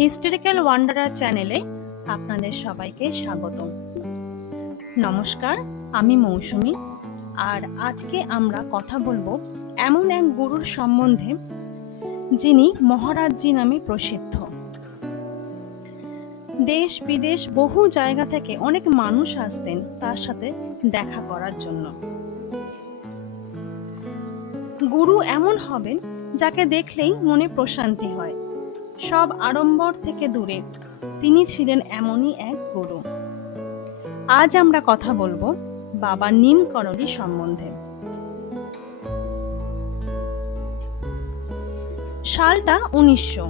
Historical wanderer চ্যানেলে আপনাদের সবাইকে স্বাগত। নমস্কার, আমি মৌসুমী। আর আজকে আমরা কথা বলবো এমন এক গুরুর সম্বন্ধে যিনি মহারাজজি নামে প্রসিদ্ধ। দেশ বিদেশ বহু জায়গা থেকে অনেক মানুষ আসতেন তার সাথে দেখা করার জন্য। গুরু এমন হবেন যাকে দেখলেই মনে প্রশান্তি হয়, সব আড়ম্বর থেকে দূরে। তিনি ছিলেন এমনই এক গুরু। আজ আমরা কথা বলবো বাবা নিম করলি সম্বন্ধে। সালটা 1900।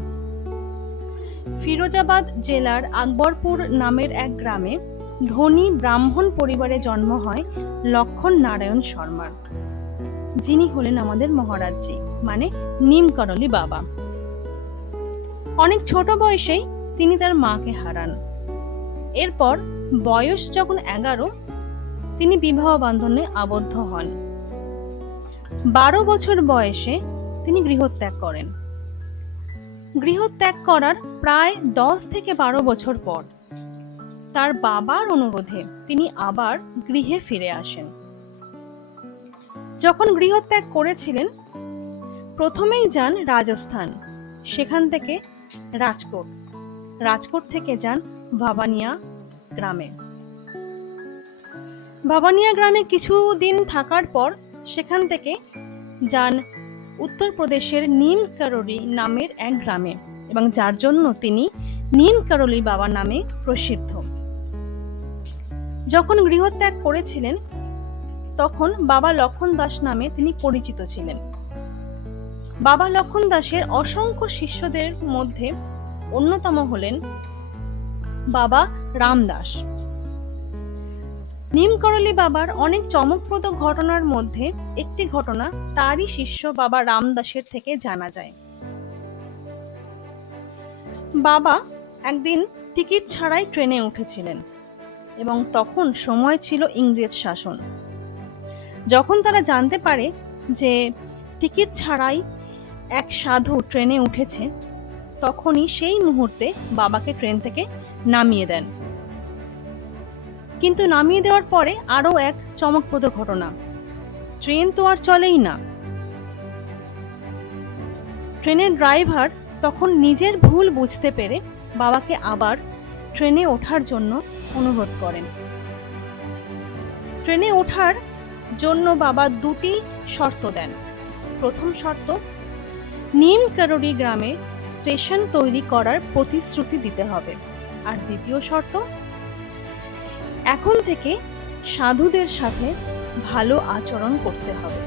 ফিরোজাবাদ জেলার আকবরপুর নামের এক গ্রামে ধনী ব্রাহ্মণ পরিবারে জন্ম হয় লক্ষণ নারায়ণ শর্মার, যিনি হলেন আমাদের মহারাজজি মানে নিম করলি বাবা। অনেক ছোট বয়সেই তিনি তার মাকে হারান। এরপর বয়স যখন 11, তিনি বিবাহ বন্ধনে আবদ্ধ হন। 12 বছর বয়সে তিনি গৃহত্যাগ করেন। গৃহত্যাগ করার প্রায় 10 থেকে 12 বছর পর তার বাবার অনুরোধে তিনি আবার গৃহে ফিরে আসেন। যখন গৃহত্যাগ করেছিলেন, প্রথমেই যান রাজস্থান, সেখান থেকে রাজকোট, রাজকোট থেকে যান ভাবানিয়া গ্রামে। ভাবানিয়া গ্রামে কিছুদিন থাকার পর সেখান থেকে যান উত্তরপ্রদেশের নিম করলি নামের এক গ্রামে, এবং যার জন্য তিনি নিম করলি বাবা নামে প্রসিদ্ধ। যখন গৃহত্যাগ করেছিলেন তখন বাবা লক্ষণ দাস নামে তিনি পরিচিত ছিলেন। বাবা লক্ষণ দাসের অসংখ্য শিষ্যদের মধ্যে অন্যতম হলেন বাবা রামদাস। নিম করলি বাবার অনেক চমকপ্রদ ঘটনার মধ্যে একটি ঘটনা তারই শিষ্য বাবা রামদাসের থেকে জানা যায়। বাবা একদিন টিকিট ছাড়াই ট্রেনে উঠেছিলেন, এবং তখন সময় ছিল ইংরেজ শাসন। যখন তারা জানতে পারে যে টিকিট ছাড়াই এক সাধু ট্রেনে উঠেছে, তখনই সেই মুহূর্তে বাবাকে ট্রেন থেকে নামিয়ে দেন। কিন্তু নামিয়ে দেওয়ার পরে আরো এক চমকপ্রদ ঘটনা। ট্রেন তো আর চলেই না। ট্রেনের ড্রাইভার তখন নিজের ভুল বুঝতে পেরে বাবাকে আবার ট্রেনে ওঠার জন্য অনুরোধ করেন। ট্রেনে ওঠার জন্য বাবা দুটি শর্ত দেন। প্রথম শর্ত, নিম করলি গ্রামে স্টেশন তৈরি করার প্রতিশ্রুতি দিতে হবে। আর দ্বিতীয় শর্ত, এখন থেকে সাধুদের সাথে ভালো আচরণ করতে হবে।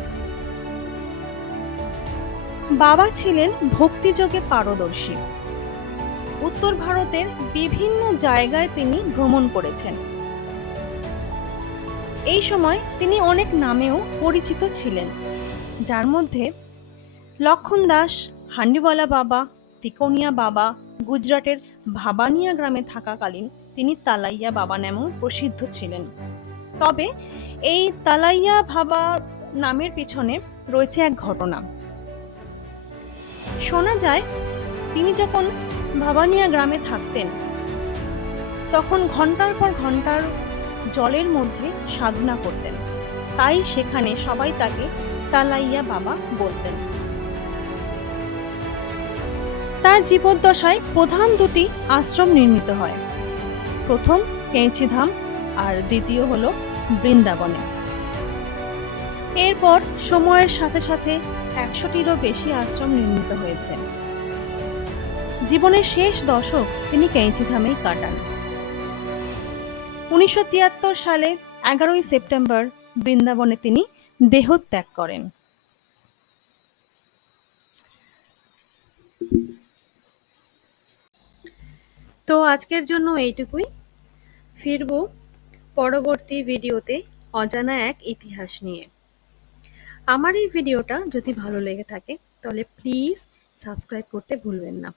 বাবা ছিলেন ভক্তিযোগে পারদর্শী। উত্তর ভারতের বিভিন্ন জায়গায় তিনি ভ্রমণ করেছেন। এই সময় তিনি অনেক নামেও পরিচিত ছিলেন, যার মধ্যে লক্ষণ দাস, হান্ডিওয়ালা বাবা, তিকোনিয়া বাবা। গুজরাটের ভাবানিয়া গ্রামে থাকাকালীন তিনি তালাইয়া বাবা নামেও প্রসিদ্ধ ছিলেন। তবে এই তালাইয়া বাবা নামের পিছনে রয়েছে এক ঘটনা। শোনা যায় তিনি যখন ভাবানিয়া গ্রামে থাকতেন তখন ঘন্টার পর ঘন্টার জলের মধ্যে সাধনা করতেন, তাই সেখানে সবাই তাকে তালাইয়া বাবা বলতেন। তার জীবদ্দশায় প্রধান দুটি আশ্রম নির্মিত হয়, প্রথম কেঁচিধাম আর দ্বিতীয় হলো বৃন্দাবনে। এরপর সময়ের সাথে সাথে 100টিরও বেশি আশ্রম নির্মিত হয়েছে। জীবনের শেষ দশক তিনি কেঁচিধামেই কাটান। 1973 সালে 11ই সেপ্টেম্বর বৃন্দাবনে তিনি দেহত্যাগ করেন। তো আজকের জন্য এইটুকুই। ফিরবো পরবর্তী ভিডিওতে অজানা এক ইতিহাস নিয়ে। আমার এই ভিডিওটা যদি ভালো লেগে থাকে তাহলে প্লিজ সাবস্ক্রাইব করতে ভুলবেন না।